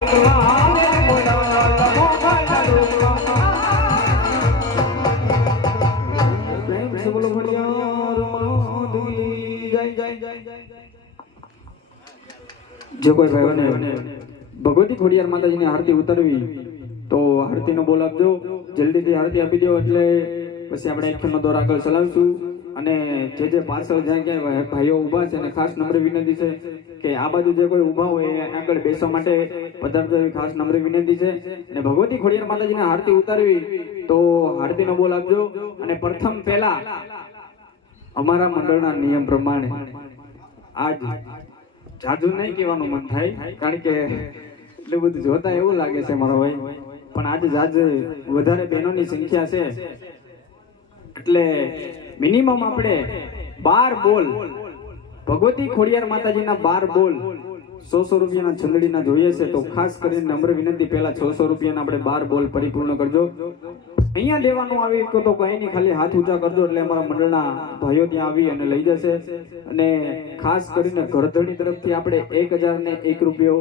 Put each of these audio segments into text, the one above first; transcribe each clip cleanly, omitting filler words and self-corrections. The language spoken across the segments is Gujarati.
जो कोई भाईओने भगवती खोडियार माताजीने आरती उतारवी तो आरतीनो बोल आपजो, जल्दीथी आरती आपी दो એટલે પછી આપણે એકનો દોર આગળ ચલાવશું અને જે પાછળ જાય કે ભાઈઓ ઊભા છે અને ખાસ નમ્ર વિનંતી છે કે આ બાજુ જે કોઈ ઊભા હોય આગળ બેસવા માટે પધારજો એવી ખાસ નમ્ર વિનંતી છે અને ભગવતી ખોડિયાર માતાજીને આરતી ઉતારવી તો આરતીનો બોલ આપજો અને પ્રથમ પહેલા અમારા મંડળના નિયમ પ્રમાણે આજ જાજુ નહીં કહેવાનું મન થાય કારણ કે એટલું બધું જોતા એવું લાગે છે મારો ભાઈ પણ આજે જાજ વધારે બહેનોની સંખ્યા છે એટલે મિનિમમ આપણે 12 બોલ ભગવતી ખોડિયાર માતાજીના 12 બોલ 100 રૂપિયાના છંદડીના જોઈએ છે તો ખાસ કરીને નમ્ર વિનંતી પહેલા 600 રૂપિયાના આપણે 12 બોલ પરિપૂર્ણ કરજો અહીંયા દેવાનું આવી તો કઈ નહીં ખાલી હાથ ઊંચા કરજો એટલે અમારા મંડળના ભાઈઓ ત્યાં આવી અને લઈ જશે અને ખાસ કરીને ઘરધણી તરફથી આપણે 1001 રૂપિયો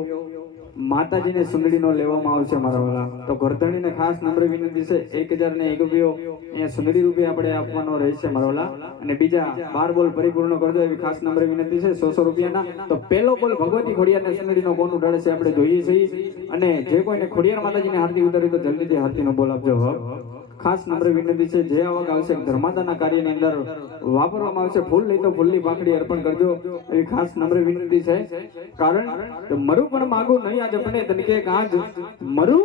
માતાજીને સુંદડીનો લેવામાં આવશે મારા વાલા તો ઘરધણીને ખાસ નમ્ર વિનંતી છે 1001 રૂપિયો અહીંયા સુંદડી રૂપિયા આપણે આપવાનો રહેશે મારા વાલા અને બીજા 12 બોલ પરિપૂર્ણ કરજો એવી ખાસ નમ્ર વિનંતી છે 100 રૂપિયાના તો પહેલો બોલ ભગવતી ખોડિયારને સુંદડીનો કોણ ઉડાડે છે આપણે જોઈએ છીએ અને જે કોઈને ખોડિયાર માતાજીને આરતી ઉતારી તો જલ્દીથી આરતીનો બોલ આપજો ખાસ નમ્ર વિનંતી છે જે આવક આવશે ધર્માદાના કાર્યની અંદર વાપરવામાં આવશે ફૂલ લઈ તો ફૂલની પાંખડી અર્પણ કરજો એવી ખાસ નમ્ર વિનંતી છે કારણ કે મરું પણ માગું નહીં આજ अपने धन के काज मरू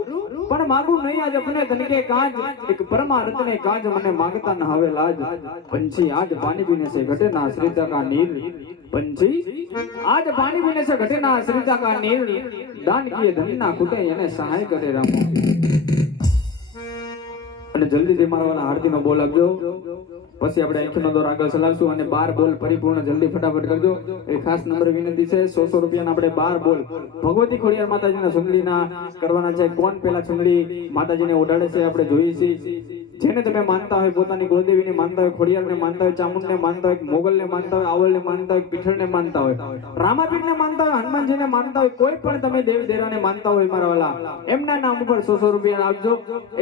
पण मागू नहीं आज अपने धन के काज एक परमार्थ ने काज मने मांगता न हवे लाज पंछी आज पानी पीने से घटे ना आश्रिता का नीर पंछी आज पानी पीने से घटे ना आश्रिता का नीर दान किए धन ना खुटे याने सहाय करे रामो અને જલ્દીથી મારા વાળા આરતીનો બોલ આપજો પછી આપણે આંખનો દોર આગળ ચલાવશું અને 12 બોલ પરિપૂર્ણ જલ્દી ફટાફટ કરજો એ ખાસ નંબર વિનંતી છે 100 રૂપિયાના આપણે 12 બોલ ભગવતી ખોડિયાર માતાજીના સુંદડીના કરવાના છે કોણ પહેલા સુંદડી માતાજીને ઓઢાડે છે આપણે જોઈએ છીએ જેને તમે માનતા હોય પોતાની કુળદેવીને માનતા હોય ખોડિયારને માનતા હોય ચામુંડને માનતા હોય મોગલને માનતા હોય આવળને માનતા હોય પીઠળને માનતા હોય રામાપીરને માનતા હોય હનુમાનજીને માનતા હોય કોઈ પણ તમે દેવી દેવતાને માનતા હોય મારા વાલા એમના નામ ઉપર 100 રૂપિયા આપજો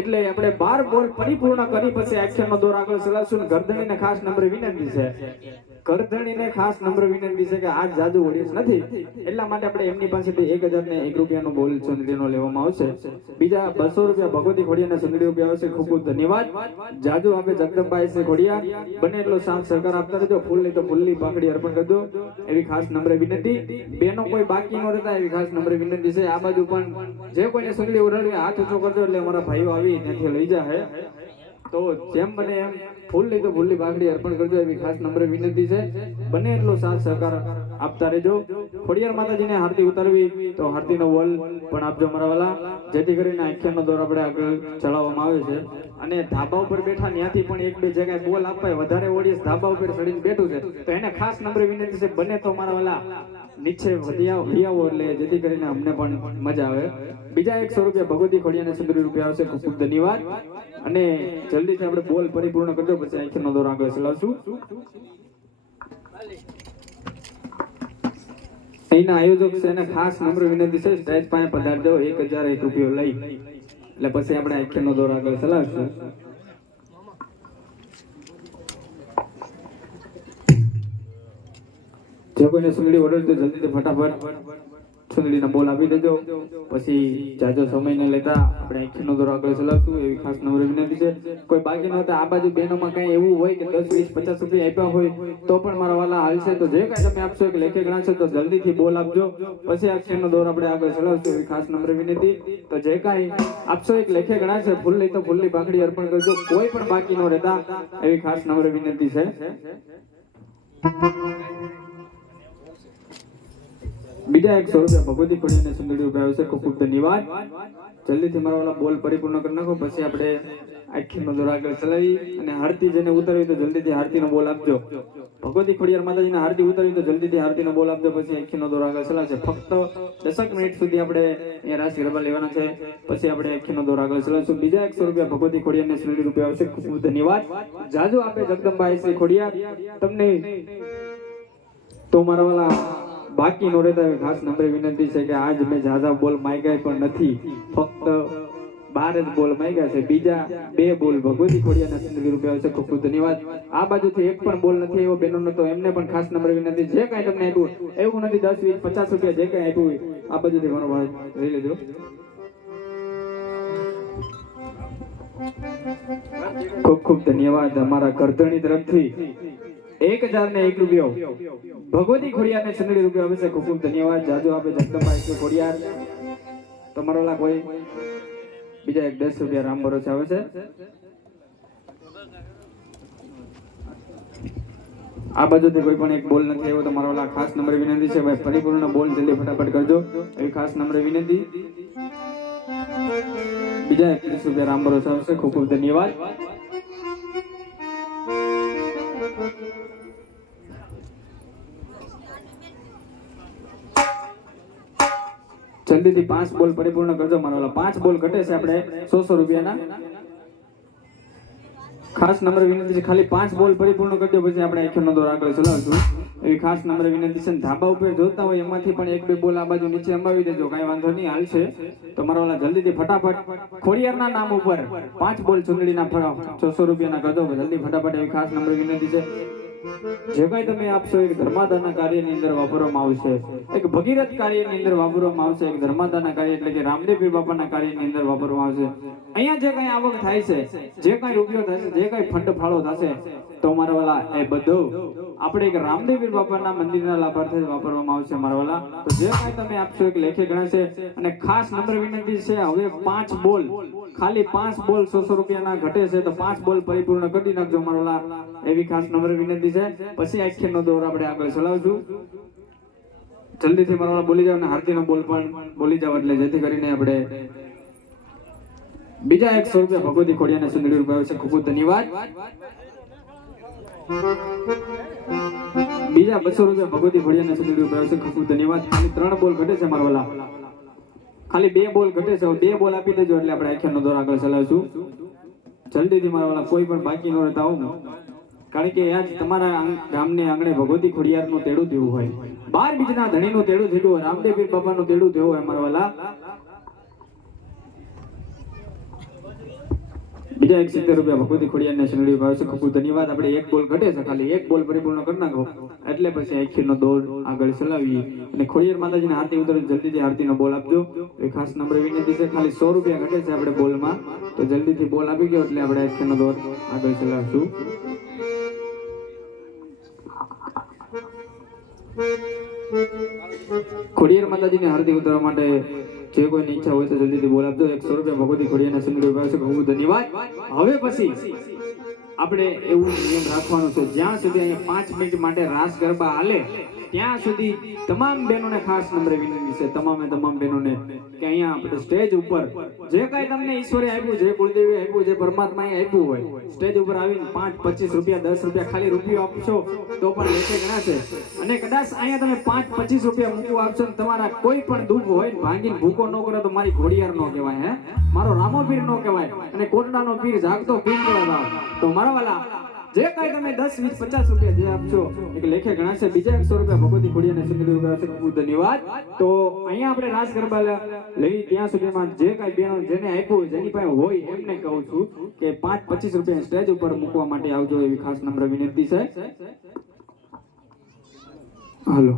એટલે આપણે 12 બોલ પરિપૂર્ણ કરી પછી એક્શનનો દોર આગળ ચલાવશું ગરદણીને ખાસ નંબર વિનંતી છે ગરદણીને ખાસ નંબર વિનંતી છે કે આજ જાદુ ઓડિયન્સ નથી એટલા માટે આપણે એમની પાસેથી 1001 રૂપિયાનો બોલ સુંદરીનો લેવામાં આવશે બીજા 200 રૂપિયા ભગવતી ખોડિયારના સુંદરી રૂપિયા આવશે ખૂબ ખૂબ ધન્યવાદ જાજુ આપે જગદંબાઈ છે ખોડિયાર બને એટલો સાથ સહકાર આપતા રહેજો ફૂલ નહીં તો ફૂલની પાંખડી અર્પણ કરજો એવી ખાસ નંબર વિનંતી બેનો કોઈ બાકી ન રહેતા એવી ખાસ નંબર વિનંતી છે આ બાજુ પણ જે કોઈને સુંદરી ઉડાડવી હાથ ઊંચો કરજો એટલે અમારા ભાઈઓ આવી ત્યાંથી લઈ જાય તો જેમ બને એમ ફૂલ નહીં તો ફૂલની પાંખડી અર્પણ કરજો એવી ખાસ નંબર વિનંતી છે બને એટલો સાથ સહકાર આપતા રહેજો ખોડિયાર માતાજીને આરતી ઉતારવી તો આરતીનો બોલ પણ આપજો મારા વાલા જેથી કરીને આખ્યાનનો દોર આપણે આગળ ચલાવવામાં આવે છે અને ધાબા ઉપર બેઠા ત્યાંથી પણ એક બે જગ્યાએ બોલ આપાય વધારે ઓડિયન્સ ધાબા ઉપર ચડીને બેઠું છે તો એને ખાસ નંબર વિનંતી છે બને તો મારા વાલા નીચે આવો એટલે જેથી કરીને અમને પણ મજા આવે બીજા 100 રૂપિયા ભગવતી ખોડિયાને સુંદરી રૂપિયા આવશે ખૂબ ખૂબ ધન્યવાદ અને જલ્દીથી આપણે બોલ પરિપૂર્ણ કરજો પછી આંખનો દોર આગળ ચલાવશું અહીંના આયોજક છે એને ખાસ નમ્ર વિનંતી છે સ્ટેજ પાસે પધારજો 1001 રૂપિયો લઈ એટલે પછી આપણે આંખનો દોર આગળ ચલાવશું જે કોઈને સુંદરી ઓર્ડર તો જલ્દીથી ફટાફટ સુંદરીના બોલ આપી દેજો પછી જાજો સમય ન લેતા આપણે આંખનો દોર આગળ ચલાવશું એવી ખાસ નમ્ર વિનંતી છે કોઈ બાકી ન હોય આ બાજુ બહેનોમાં કઈ એવું હોય કે 10 20 50 રૂપિયા આપ્યા હોય તો પણ મારા વાલા હાલશે તો જે કાંઈ તમે આપશો એક લેખે ગણાશે તો જલ્દીથી બોલ આપજો પછી આંખનો દોર આપણે આગળ ચલાવશું એવી ખાસ નમ્ર વિનંતી તો જે કાંઈ આપશો એક લેખે ગણાશે ફૂલ નહીં તો ફૂલની પાંખડી અર્પણ કરજો કોઈ પણ બાકી ન રહેતા એવી ખાસ નમ્ર વિનંતી છે બીજા 100 રૂપિયા ભગવતી ખોડિયાને સુંદરી રૂપિયા આવશે ખૂબ ખૂબ ધન્યવાદ જલ્દીથી મારા વાળા બોલ પરિપૂર્ણ કરી નાખો પછી આપણે આખીનો દોર આગળ ચલાવી અને આરતી જેને ઉતારવી તો જલ્દીથી આરતીનો બોલ આપજો ભગવતી ખોડિયાર માતાજીને આરતી ઉતારવી તો જલ્દીથી આરતીનો બોલ આપજો પછી આખીનો દોર આગળ ચલાવશે ફક્ત 10 મિનિટ સુધી આપણે અહીંયા રાસ ગરબા લેવાના છે પછી આપણે આખીનો દોર આગળ ચલાવશું બીજા 100 રૂપિયા ભગવતી ખોડિયારને સુંદરી રૂપિયા આવશે ખૂબ ખૂબ ધન્યવાદ જાજો આપે જગદંબાઈ શ્રી ખોડિયાર તમને તો મારા વાળા બાકી નો રહેતા હોય ખાસ નંબરે વિનંતી છે કે આજ મેં ઝાઝા બોલ માંગ્યા પણ નથી, ફક્ત 12 જ બોલ માંગ્યા છે. બીજા 2 બોલ ભગવતી ખોડિયાના ચંદ્રી રૂપે આવશે. ખૂબ ખૂબ ધન્યવાદ. આ બાજુથી એક પણ બોલ નથી એવો બહેનોનો, તો એમને પણ ખાસ નંબરે વિનંતી, જે કાંઈ તમને આપ્યું એવું નથી 10, 20, 50 રૂપિયા જે કાંઈ આપ્યું આ બાજુથી ઘણો ભાઈ લઈ લેજો. ખૂબ ખૂબ ધન્યવાદ. અમારા કરધણી તરફથી 1001 રૂપિયો ભગવતી ખોડિયાને ચંદ્રી રૂપિયા આવે છે. ખૂબ ખૂબ ધન્યવાદ. જાજો આપે જગદંબા એટલે ખોડિયાર. તમારો લા કોઈ બીજા 10 રૂપિયા રામ ભરોસે આવે છે. આ બાજુથી કોઈ પણ એક બોલ નથી એવો તમારો લા ખાસ નંબરે વિનંતી છે ભાઈ, પરિપૂર્ણ બોલ જલ્દી ફટાફટ કરજો એવી ખાસ નંબરે વિનંતી. બીજા 31 રૂપિયા રામ ભરોસે આવશે. ખૂબ ખૂબ ધન્યવાદ. જલ્દીથી 5 બોલ પરિપૂર્ણ કરજો મારો. 5 બોલ ઘટે છે આપણે 100 રૂપિયાના. ખાસ નંબર વિનંતી છે, ખાલી 5 બોલ પરિપૂર્ણ કરજો પછી આપણે આખેનો દોર આગળ ચલાવશું એવી ખાસ નંબર વિનંતી છે. ધાબા ઉપર જોતા હોય એમાંથી પણ 1-2 બોલ આ બાજુ નીચે અંબાવી દેજો, કાંઈ વાંધો નહીં, હાલશે. તો મારો જલ્દીથી ફટાફટ ખોડિયારના નામ ઉપર 5 બોલ ચુંદડીના 600 રૂપિયાના કરજો જલ્દી ફટાફટ એવી ખાસ નંબર વિનંતી છે. જે કઈ તમે આપશો એક ધર્માદાના કાર્યની અંદર વાપરવામાં આવશે, એક ભગીરથ કાર્યની અંદર વાપરવામાં આવશે, એક ધર્માદાના કાર્ય એટલે કે રામદેવ પીર બાપાના કાર્યની અંદર વાપરવામાં આવશે. અહીંયા જે કઈ આવક થાય છે, જે કઈ રૂપિયો થશે, જે કઈ ફંડ ફાળો થશે, તો મારા વાલા એ બધું આપણે એક રામદેવ પીર બાપાના મંદિરના લાભાર્થે જ વાપરવામાં આવશે મારા વાલા. તો જે કઈ તમે આપશો એક લેખે ગણાશે. અને ખાસ નંબર વિનંતી છે, હવે 5 બોલ, ખાલી 5 બોલ 100 રૂપિયાના ઘટે છે, તો 5 બોલ પરિપૂર્ણ કરી નાખજો મારા વાલા એવી ખાસ નંબર વિનંતી છે. પછી આખ્યાનનો દોર આપણે આગળ ચલાવશું. જલ્દીથી મારા બોલી જાવ અને હાર્દીનો બોલ પણ બોલી જાવ એટલે જેથી કરીને આપણે બીજા 100 રૂપિયા ભગવતી ખોડિયાને ચંદ્રી રૂપિયા છે. ખૂબ ધન્યવાદ. બીજા 200 રૂપિયા ભગવતી ખોડિયાને ચંદ્રી રૂપિયા છે. ખૂબ ધન્યવાદ. ખાલી 3 બોલ ઘટે છે મારા વાલા, ખાલી 2 બોલ ઘટે છે. 2 બોલ આપી દેજો એટલે આપણે આખ્યાનનો દોર આગળ ચલાવશું. જલ્દીથી મારા વાલા કોઈ પણ બાકી ન રહેતા આવું, કારણ કે આજ તમારા ગામને આંગણે ભગવતી ખોડિયારનું તેડું થયું હોય, 12 બીજના ધણીનું તેડું થયું હોય, રામદેવ પીર બાપાનું તેડું થયું હોય મારા વાલા. બીજા 170 રૂપિયા ભગવતી ખોડિયારને ચંદ્રી ભાવ છે. ખૂબ ધન્યવાદ. આપણે 1 બોલ ઘટે છે, ખાલી 1 બોલ પરિપૂર્ણ કરી નાખો એટલે પછી આખીનો દોડ આગળ ચલાવીએ. અને ખોડિયાર માતાજીને આરતી ઉતરે જલ્દીથી આરતીનો બોલ આપજો એ ખાસ નંબર વિનંતી છે. ખાલી 100 રૂપિયા ઘટે છે આપણે બોલમાં, તો જલ્દીથી બોલ આપી ગયો એટલે આપણે આખીનો દોડ આગળ ચલાવશું. ખોડિયાર માતાજીને આરતી ઉતારવા માટે જે કોઈની ઈચ્છા હોય તો જલ્દીથી બોલ આપજો. 100 રૂપિયા ભગવતી ખોડિયારના ચંદ્રી ભાવ છે. ખૂબ ધન્યવાદ. હવે પછી આપણે એવું નિયમ રાખવાનો છે, જ્યાં સુધી અહીંયા 5 મિનિટ માટે રાસ ગરબા હાલે ત્યાં સુધી તમામ બહેનોને ખાસ નંબરે વિનંતી છે, તમામ બહેનોને કે અહીંયા આપણે સ્ટેજ ઉપર જે કાંઈ તમને ઈશ્વરે આપ્યું, જે કુળદેવી આપ્યું, જે પરમાત્માએ આપ્યું હોય, સ્ટેજ ઉપર આવીને 5, 25 રૂપિયા, 10 રૂપિયા ખાલી રૂપિયો આપશો તો પણ લેશે ગણાશે. અને કદાચ અહીંયા તમે 5, 25 રૂપિયા મૂકવા આપશો ને તમારા કોઈ પણ દુઃખ હોય ભાંગીને ભૂકો ન કરો તો મારી ઘોડિયાર નો કહેવાય, હે મારો રામો પીર નો કહેવાય, અને કોટડાનો પીર જાગતો પીર કહેવાય. તો મારા વાલા જે કાંઈ તમે 10, 20, 50 રૂપિયા જે આપશો એક લેખે ગણાશે. બીજા 100 રૂપિયા ભગવતી ખોડિયાને ચંદ્રી રૂપિયા છે. ખૂબ ધન્યવાદ. તો અહીંયા આપણે રાસ ગરબા લઈ ત્યાં સુધીમાં જે કાંઈ બહેનો જેને આપ્યું જેની પાસે હોય એમને કહું છું કે 5, 25 રૂપિયા સ્ટેજ ઉપર મૂકવા માટે આવજો એવી ખાસ નમ્ર વિનંતી છે. હાલો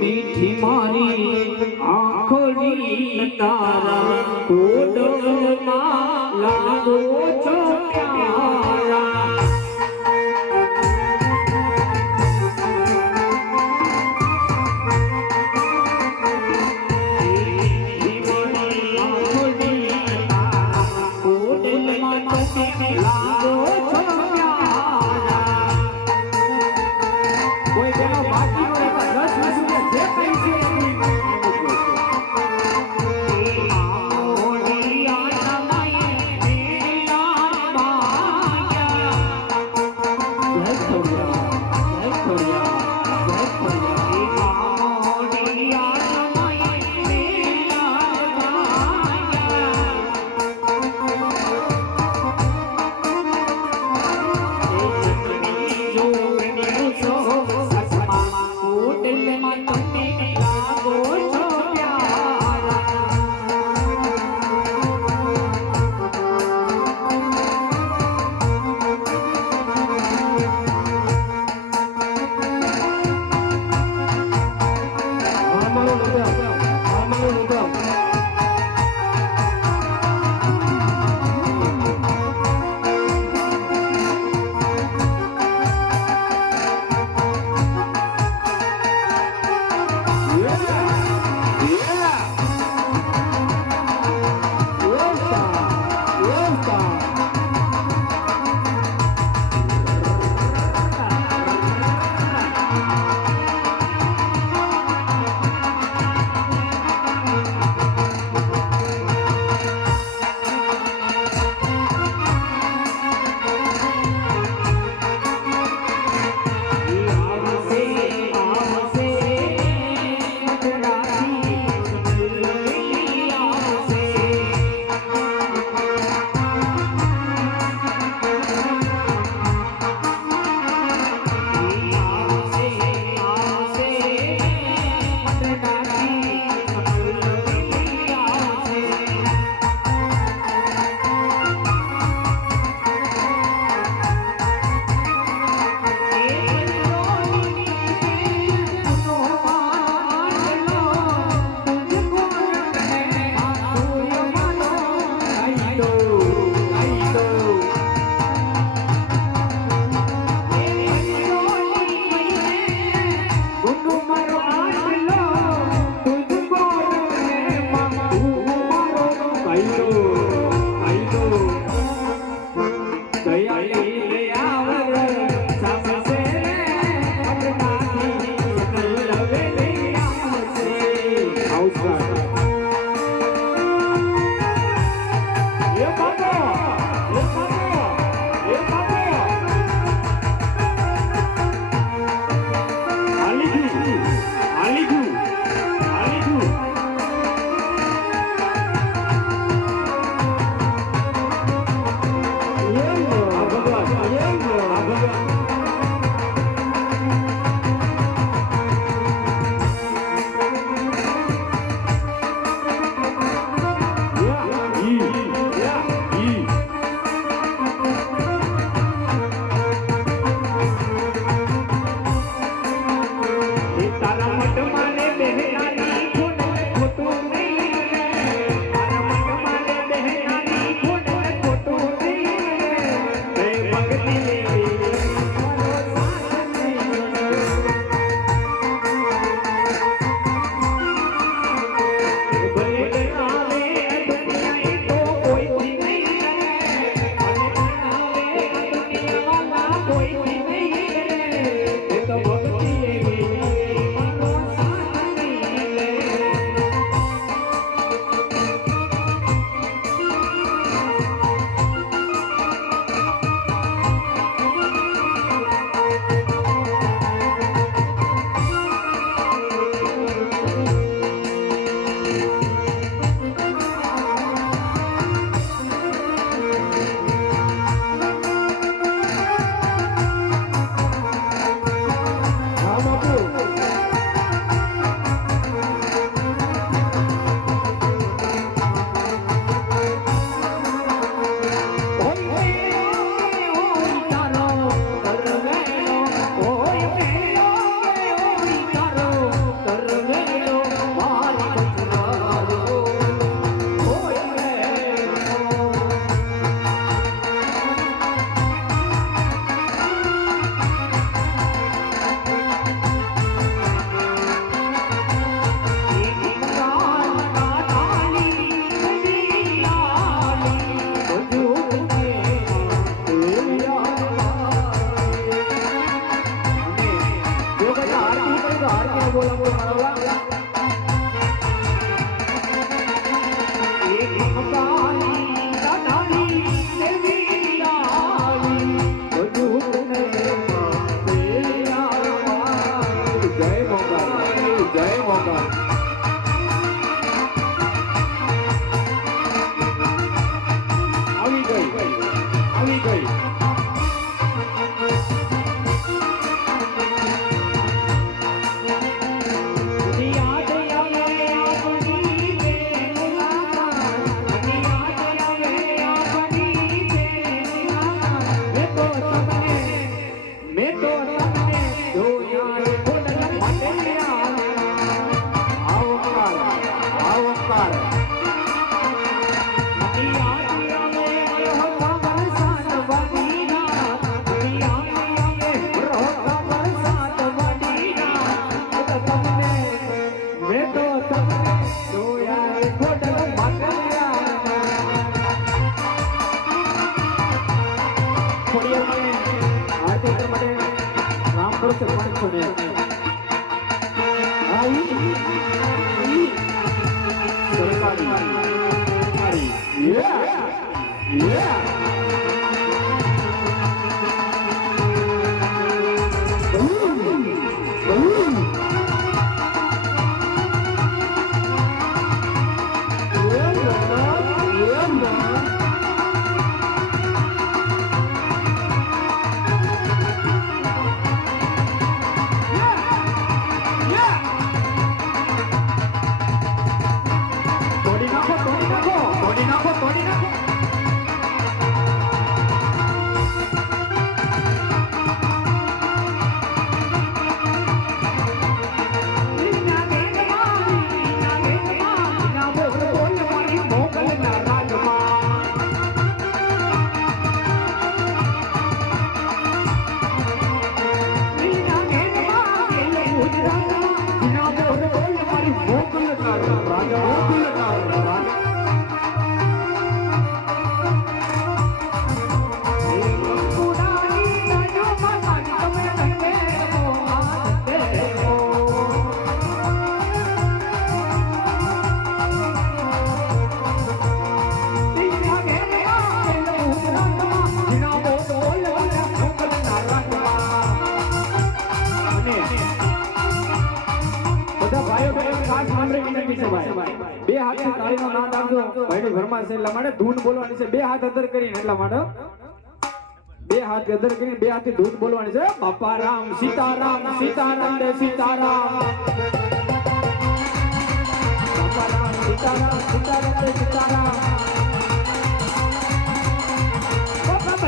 મીઠી મારી આંખોની તારા કોડમાં લાગો છો પ્યારા. બે હાથથી તાળીનો નાદ આપજો ભાઈની ઘરમાં છે એટલા માટે ધૂન બોલવાની છે બે હાથ અદર કરીને એટલા માટે બે હાથ અદર કરીને બે હાથથી ધૂન બોલવાની છે બાપા રામ સીતારામ સીતારામ રે સીતારામ બાપા રામ સીતારામ સીતારામ રે સીતારામ બાપા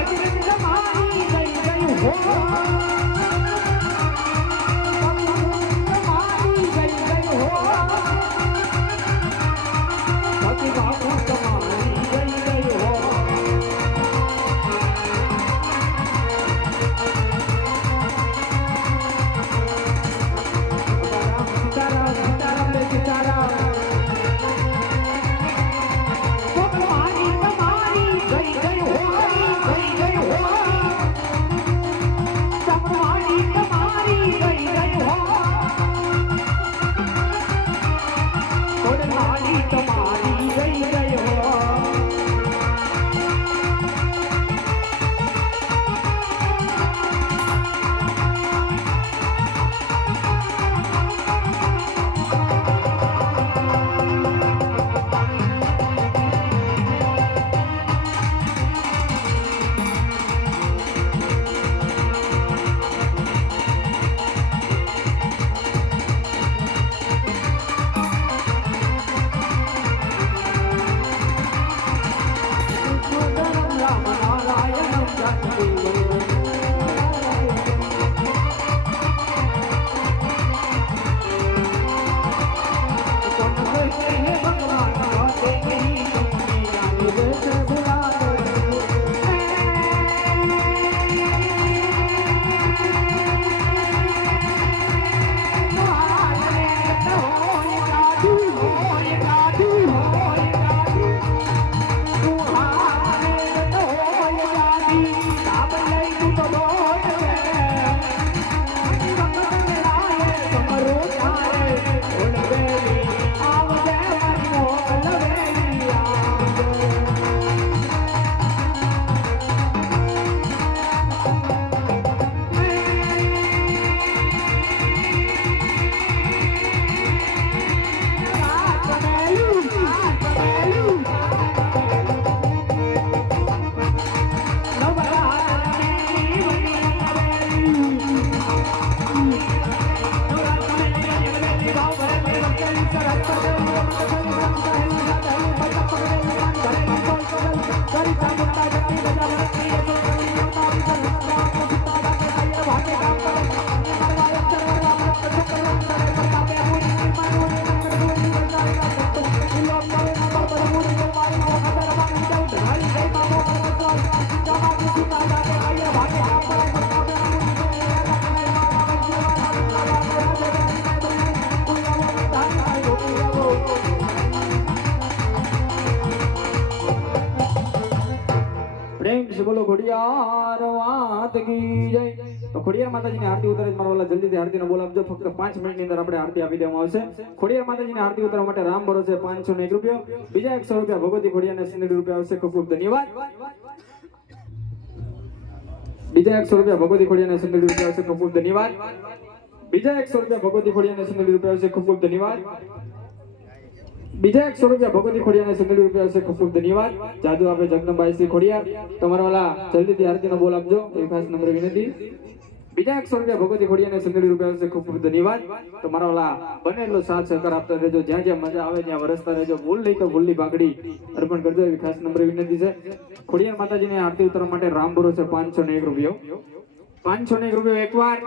ભગવાન તમારી જય જય હો પ્રેમ से बोलो ખોડિયાર વાત કી જય। તો ખોડિયાર માતાજીની આરતી ઉતારે મારવાલા જલ્દીથી આરતીનો બોલ આપજો। ફક્ત 5 મિનિટની અંદર આપણે આરતી આપી દેવામાં આવશે। ખોડિયાર માતાજીની આરતી ઉતારવા માટે રામ ભરોસે 501 રૂપિયા, બીજા 100 રૂપિયા ભગવતી ખોડિયારને 100 રૂપિયા આવશે। ખૂબ ખૂબ ધન્યવાદ। બીજા 100 રૂપિયા ભગવતી ખોડિયારને 100 રૂપિયા આવશે। ખૂબ ખૂબ ધન્યવાદ। બીજા 100 રૂપિયા ભગવતી ખોડિયારને 100 રૂપિયા આવશે। ખૂબ ખૂબ ધન્યવાદ। બીજા 100 રૂપિયા ભગવતી ખોડિયારને 100 રૂપિયા આવશે। ખૂબ ખૂબ ધન્યવાદ। જાદુ આપે જગદંબાઈ શ્રી ખોડિયાર, તમારા વાલા જલ્દીથી આરતીનો બોલ આપજો, એ ખાસ નંબર વિનંતી। બીજા 100 રૂપિયા ભગવતી ખોડિયારને 100 રૂપિયા આવશે। ખૂબ ખૂબ ધન્યવાદ। તમારા વાલા બને એટલો સાથ સહકાર આપતા રહેજો, જ્યાં જ્યાં મજા આવે ત્યાં વરસતા રહેજો। ભૂલ નહીં તો ભૂલની પાઘડી અર્પણ કરજો, એવી ખાસ નંબર વિનંતી છે। ખોડિયાર માતાજીને આરતી ઉતારવા માટે રામ ભરોસે 501 રૂપિયો, 501 રૂપિયો એકવાર,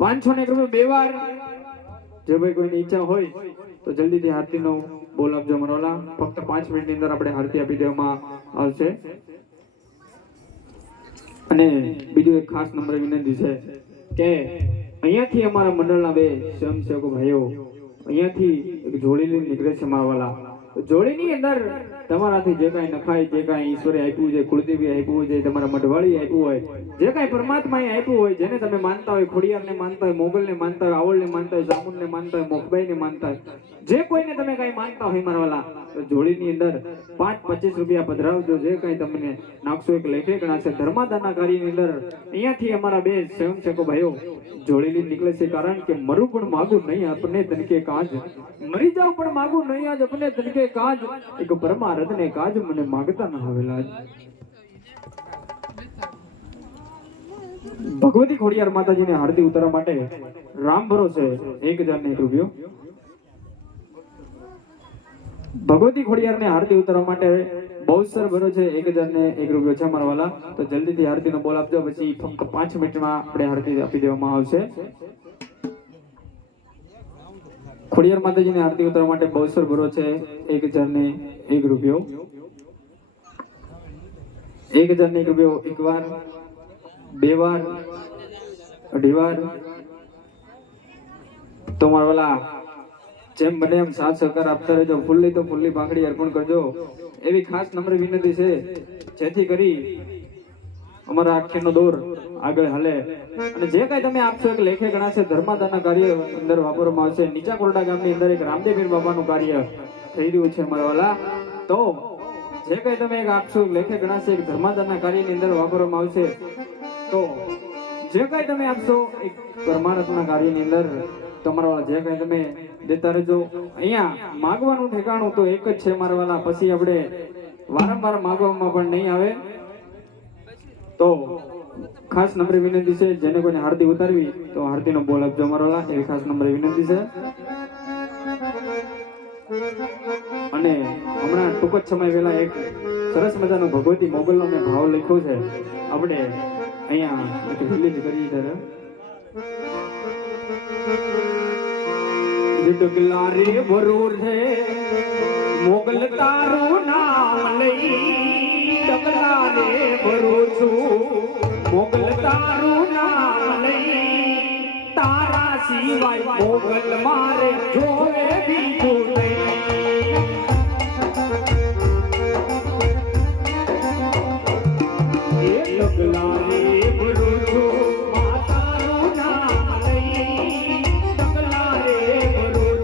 501 રૂપિયો બે વાર। જે ભાઈ કોઈની ઈચ્છા હોય તો જલ્દીથી આરતીનો બોલ આપજો મનોલા। ફક્ત 5 મિનિટની અંદર આપણે આરતી આપી દેવામાં આવશે। અને બીજું એક ખાસ નંબર વિનંતી છે કે અહીંયાથી અમારા મંડળના બે સ્વયંસેવકો ભાઈઓ અહીંયાથી એક જોડી લઈને નીકળે છે મારવાલા। જોડીની અંદર તમારાથી જે કાંઈ નખાય, જે કાંઈ ઈશ્વરે આપ્યું છે, કુળદેવી આપ્યું છે, તમારા મઢવાળી આપ્યું હોય, જે કાંઈ પરમાત્માએ આપ્યું હોય, જેને તમે માનતા હોય, ખોડિયારને માનતા હોય, મોગલને માનતા હોય, આવળને માનતા હોય, જામુનને માનતા હોય, મોખબાઈને માનતા હોય, જે કોઈને તમે કાંઈ માનતા હોય મારવાલા, તો જોડીની અંદર 5-25 રૂપિયા પધરાવજો। જે કાંઈ તમને નાખશો એક લેખે ગણાશે। ધર્માદાનના કાર્યની અંદર અહીંયાથી અમારા બે સ્વયંસેવકો ભાઈઓ જોડી લઈને નીકળે છે। કારણ કે મરું પણ માગું નહીં આપને તનકે કાજ, મરી જાવ પણ માગું નહીં આજ अपने તનકે કાજ, એક પરમાર્થ ને કાજ મને માગતા ન હવેલા। ભગવતી ખોડિયાર માતાજીને આરતી ઉતારવા માટે રામ ભરોસે 1001 રૂપિયો, ભગવતી ખોડિયારને આરતી ઉતારવા માટે બહુસર ભરોસે 1001 રૂપિયો છે મારા વાલા। તો જલ્દીથી આરતીનો બોલ આપજો, પછી ફક્ત 5 મિનિટમાં આપણે આરતી આપી દેવામાં આવશે। ખોડિયાર માતાજીની આરતી ઉતારવા માટે બહુસર ભરોસે 1001 રૂપિયો, 1001 રૂપિયો એકવાર, બે વાર, અઢી વાર। તો મારા વાલા જેમ બને એમ સાથ સહકાર આપતા રહેજો। ફૂલની તો ફૂલની પાઘડી અર્પણ કરજો, એવી ખાસ નમ્ર વિનંતી છે, જેથી કરી અમારા આખ્યાનનો દોર આગળ હાલે। અને જે કાંઈ તમે આપશો એક લેખે ગણાશે। ધર્માદાનના કાર્ય અંદર વાપરવામાં આવશે। નીચા કોરડા ગામની અંદર એક રામદેવીર બાબાનું કાર્ય થઈ રહ્યું છે મારા વાલા। તો જે કાંઈ તમે એક આપશો લેખે ગણાશે, એક ધર્માદાનના કાર્યની અંદર વાપરવામાં આવશે। તો જે કાંઈ તમે આપશો એક પરમાત્માના કાર્યની અંદર તમારા વાલા જે કાંઈ તમે દેતા રહેજો। અહીંયા માગવાનું ઠેકાણું તો એક જ છે મારા વાલા, પછી આપણે વારંવાર માગવામાં પણ નહીં આવે। તો ખાસ નમ્ર વિનંતી છે, જેને કોઈને આરતી ઉતારવી તો આરતીનો બોલ આપજો મારા વાલા, એવી ખાસ નમ્ર વિનંતી છે। અને હમણાં ટૂંક જ સમય પહેલા એક સરસ મજાનો ભગવતી મોગલનો મેં ભાવ લખ્યો છે, આપણે અહીંયા એક રિલીઝ કરી ત્યારે ડગલા રે ભરૂર છે મોગલ તારું નામ લઈ, ડગલા રે ભરૂર છું મોગલ તારું નામ લઈ, તારા સિવાય મોગલ મારે જોવે બીજું નહીં। એ ડગલા રે ભરૂર છું માતાનું નામ લઈ, ડગલા રે ભરૂર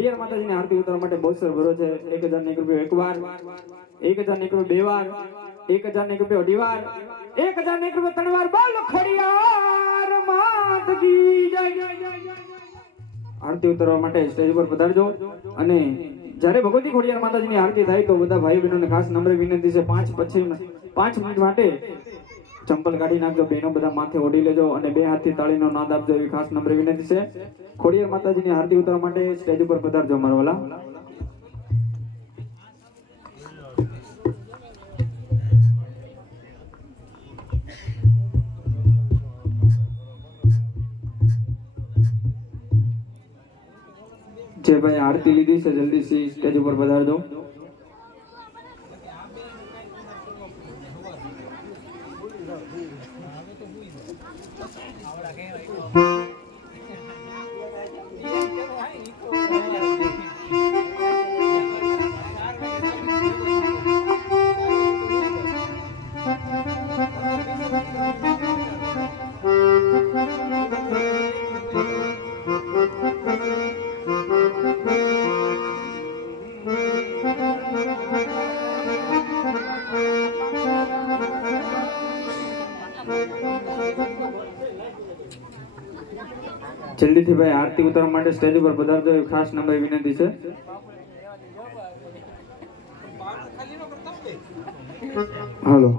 ખોડિયાર માતાજીની આરતી ઉતારવા માટે બહુ સર ભરો છે 1001 રૂપિયો એકવાર, 1001 રૂપિયો બે વાર, 1001 રૂપિયો અઢી વાર, 1001 રૂપિયો ત્રણ વાર. બોલ ખોડિયાર માત કી જય. આરતી ઉતારવા માટે સ્ટેજ પર પધારજો. અને જ્યારે ભગવતી ખોડિયાર માતાજીની આરતી થાય તો બધા ભાઈ બહેનોને ખાસ નમ્ર વિનંતી છે 5 મિનિટ માટે ચંપલ કાઢી નાખજો, બહેનો બધા માથે ઓઢી લેજો અને બે હાથથી તાળીનો નાદ આપજો એવી ખાસ નમ્ર વિનંતી છે. ખોડિયાર માતાજીની આરતી ઉતારવા માટે સ્ટેજ ઉપર પધારજો મારો વાલા. જે ભાઈ આરતી લીધી છે જલ્દી સ્ટેજ ઉપર પધારજો. જલ્દીથી ભાઈ આરતી ઉતારવા માટે સ્ટેજ ઉપર પધારજો એ ખાસ નમ્ર વિનંતી છે. હાલો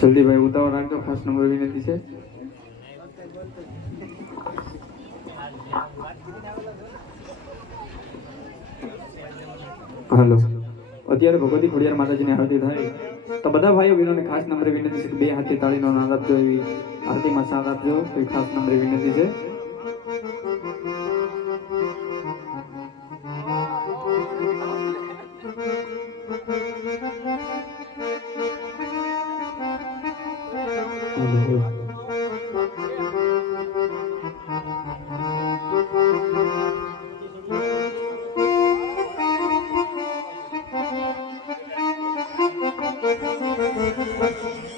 જલ્દી ભાઈ ઉતાવળ રાખજો, ખાસ નંબર વિનંતી છે. હાલો અત્યારે ભગવતી ખોડિયાર માતાજીની આરતી થાય તો બધા ભાઈઓ બહેનોને ખાસ નંબર વિનંતી છે કે બે હાથથી તાળીનો નાદ આપજો, એવી આરતીમાં સાથ આપજો એવી ખાસ નંબર વિનંતી છે.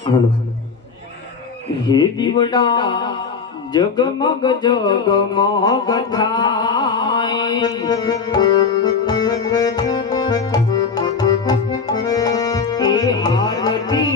હાલો હે દીવડા જગમગ જગમગ થાય, એ આરતી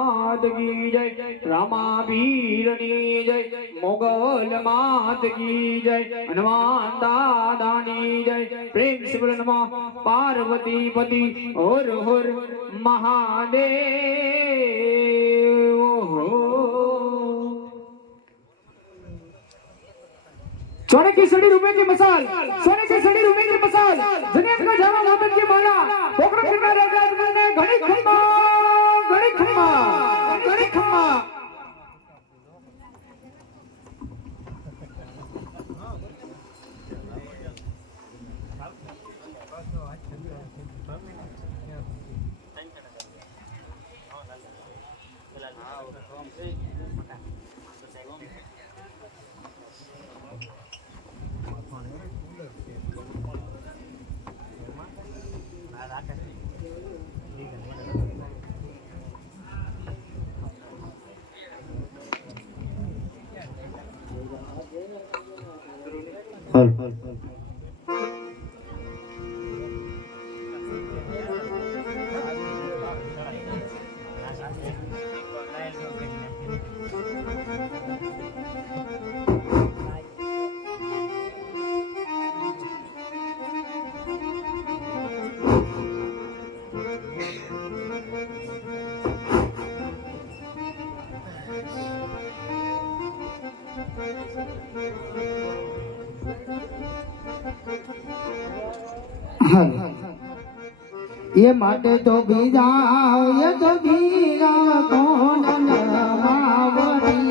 માત કી જય રામા વીરની જય મોગલ માત કી જય હનુમાન દાદાની જય પ્રેમ શિવનમાં પાર્વતી પતિ ઓર હોર મહાદેવ सोने की सड़ी रुपए की मसाल सोने की सड़ी रुपए की मसाल जनेत का जावा मोहम्मद की माला पोखरण कितना राजा ने घड़ी खम्मा घड़ी खम्मा घड़ी खम्मा ये माटे तो बीजा ये तो बीजा कौन मावड़ी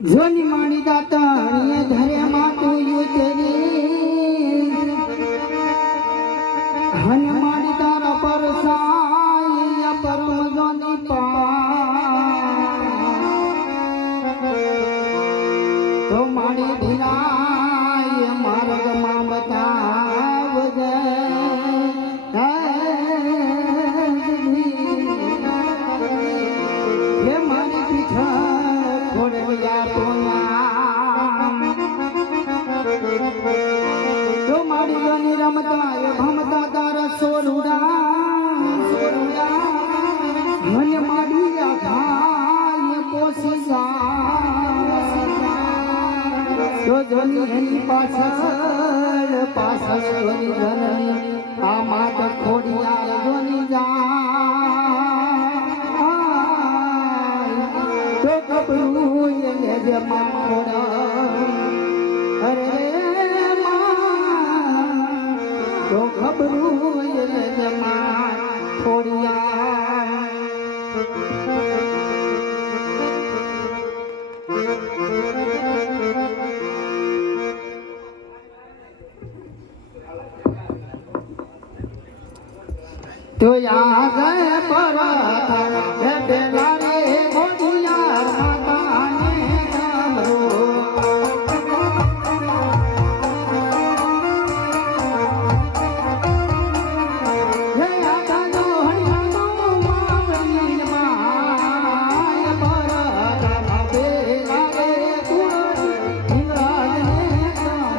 જોની માણી દાતા ધરે માતું યુતરી જોની એની પાછળ પાછળ જોની જનની આ માત ખોડિયાર જોની જાય તો કબરું એને જે માં ખોડા અરે માં તો કબરું એને જે માં ખોડિયાર તો યા ગયે પરત હે બેલા રે ખોડિયાર માતાને ગમરો હે આદાનો હરિયાનો માવલી માય પરત બેલા રે તુલસી હિંગરાજને ગમરો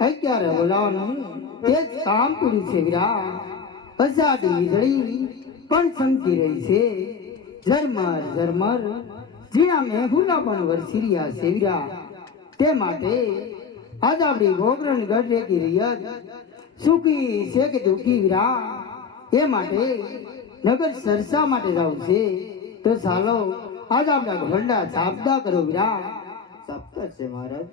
અત્યારે બોલાવાનું તે જ કામ પૂરું છે વીરા. અષાઢી વીજળી પણ ચમકી રહી છે, ઝરમર ઝરમર ઝીણા મેઘુલા પણ વરસી રહ્યા છે વીરા. તે માટે આજ આપણી ગોગરણ ગઢ રેકી રિયત સુખી છે કે દુઃખી વીરા એ માટે નગર સરસા માટે જવું છે તો ચાલો આજ આપણા ઘરડા જાપદા કરો વીરા. સપ્તર છે મહારાજ.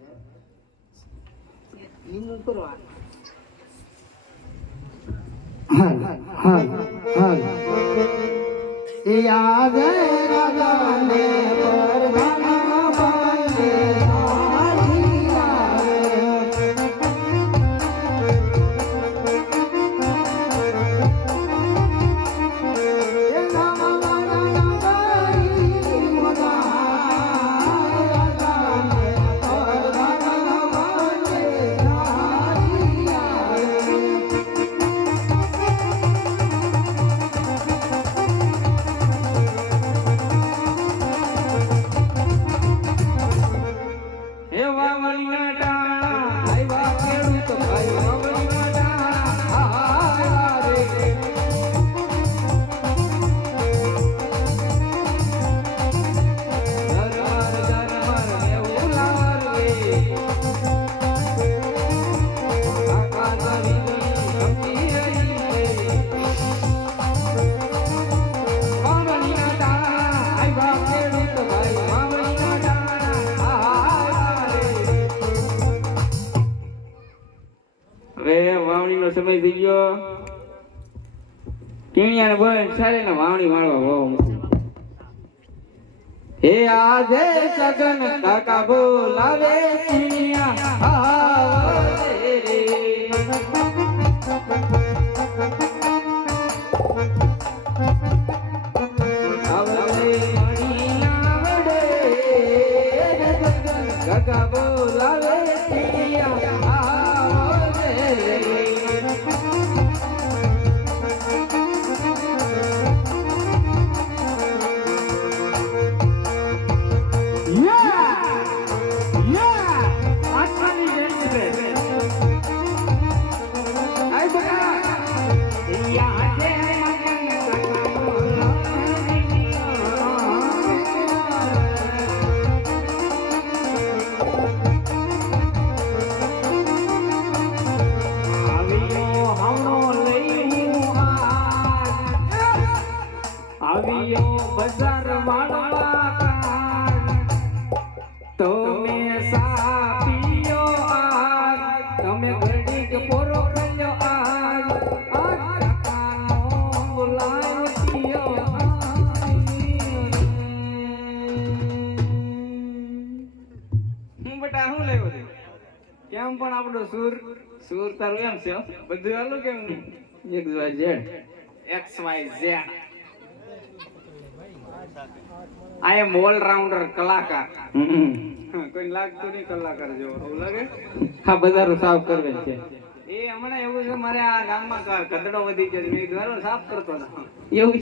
હાલ હાલ હાલ એ યાદ રાજાને પરધાના બાંધે આઠી આવે. એ નામા નાગરી મોદાય રાજાને પરધાના બાંધે આઠી આવે. હે વાવણીના ટાણા આવ્યા ખેડૂત ભાઈ વાવણીના ટાણા આવ્યા રે. દરબાર મેવું લાર રે. કાકા જમીની ગમતી રહી રે. વાવણીના ટાણા આવ્યા ખેડૂત ભાઈ વાવણીના ટાણા આવ્યા રે. હવે વાવણીનો સમય થઈ ગયો. ટીણિયાને બોલે સારે ને વાવણી વાળવા બહુ. હે આજે સગન કાકા બોલાવે ટીણિયા આવે રે. આવડે મણીના વડે સગન કાકા બોલાવે ટીણિયા આવે રે. બજાર વાળવા તમે સાપીયો આજ તમે ઘડીક પોરો કર્યો આજ કાકાનો બોલાવ્યો હું બેટા હું લેવો છે કેમ પણ આપણો સુર તારું એમ છે બધું હાલું કેમ XYZ આઈ એમ ઓલ રાઉન્ડર કલાકાર. કોઈ લાગતું નહીં કલાકાર જેવો એવું લાગે. હા બજારો સાફ કરવે છે એ હમણાં એવું છે મારે આ ગામમાં કદડો વધી ગયો મેં ઘરો સાફ કરતો હતો એવું